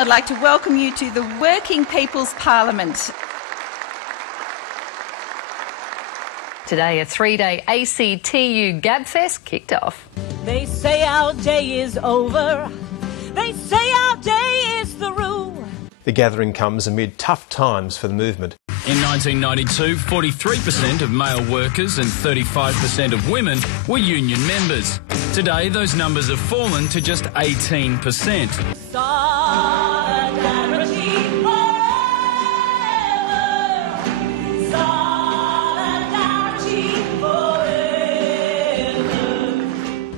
I'd like to welcome you to the Working People's Parliament. Today, a three-day ACTU Gabfest kicked off. They say our day is over. They say our day is through. The gathering comes amid tough times for the movement. In 1992, 43% of male workers and 35% of women were union members. Today, those numbers have fallen to just 18%. Solidarity forever. Solidarity forever.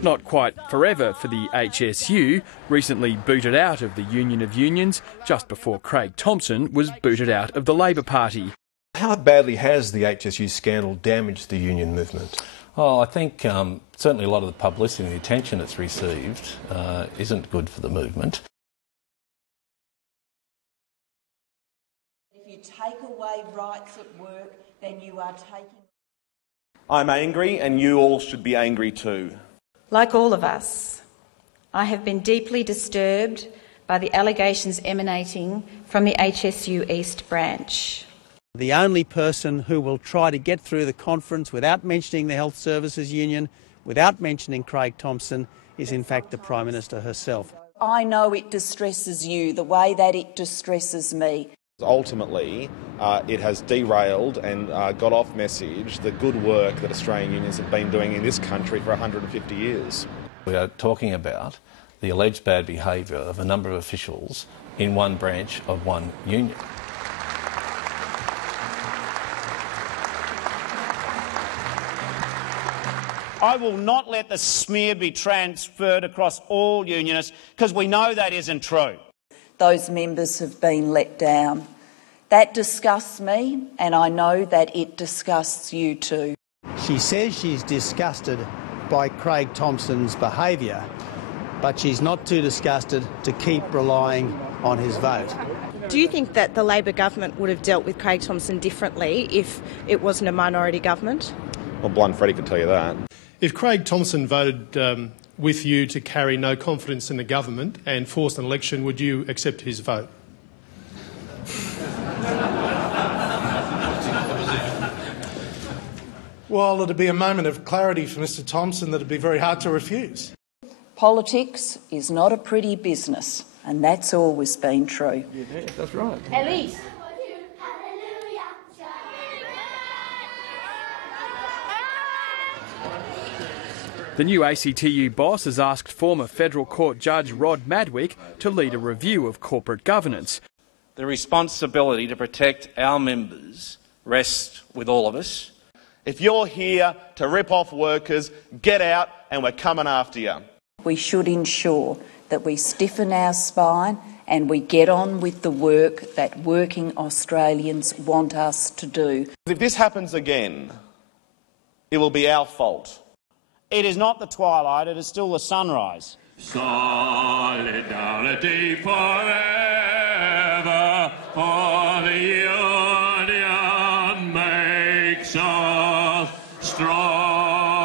Not quite forever for the HSU, recently booted out of the Union of Unions just before Craig Thomson was booted out of the Labor Party. How badly has the HSU scandal damaged the union movement? Oh, I think certainly a lot of the publicity and the attention it's received isn't good for the movement. If you take away rights at work, then you are taking... I'm angry, and you all should be angry too. Like all of us, I have been deeply disturbed by the allegations emanating from the HSU East branch. The only person who will try to get through the conference without mentioning the Health Services Union, without mentioning Craig Thomson, is in fact the Prime Minister herself. I know it distresses you the way that it distresses me. Ultimately, it has derailed and got off message the good work that Australian unions have been doing in this country for 150 years. We are talking about the alleged bad behaviour of a number of officials in one branch of one union. I will not let the smear be transferred across all unionists, because we know that isn't true. Those members have been let down. That disgusts me, and I know that it disgusts you too. She says she's disgusted by Craig Thomson's behaviour, but she's not too disgusted to keep relying on his vote. Do you think that the Labor government would have dealt with Craig Thomson differently if it wasn't a minority government? Well, Blunt Freddie could tell you that. If Craig Thomson voted with you to carry no confidence in the government and force an election, would you accept his vote? Well, it'd be a moment of clarity for Mr Thomson that'd be very hard to refuse. Politics is not a pretty business, and that's always been true. Yeah, that's right. Elise. The new ACTU boss has asked former Federal Court Judge Rod Madwick to lead a review of corporate governance. The responsibility to protect our members rests with all of us. If you're here to rip off workers, get out, and we're coming after you. We should ensure that we stiffen our spine and we get on with the work that working Australians want us to do. If this happens again, it will be our fault. It is not the twilight, it is still the sunrise. Solidarity forever, for the union makes us strong.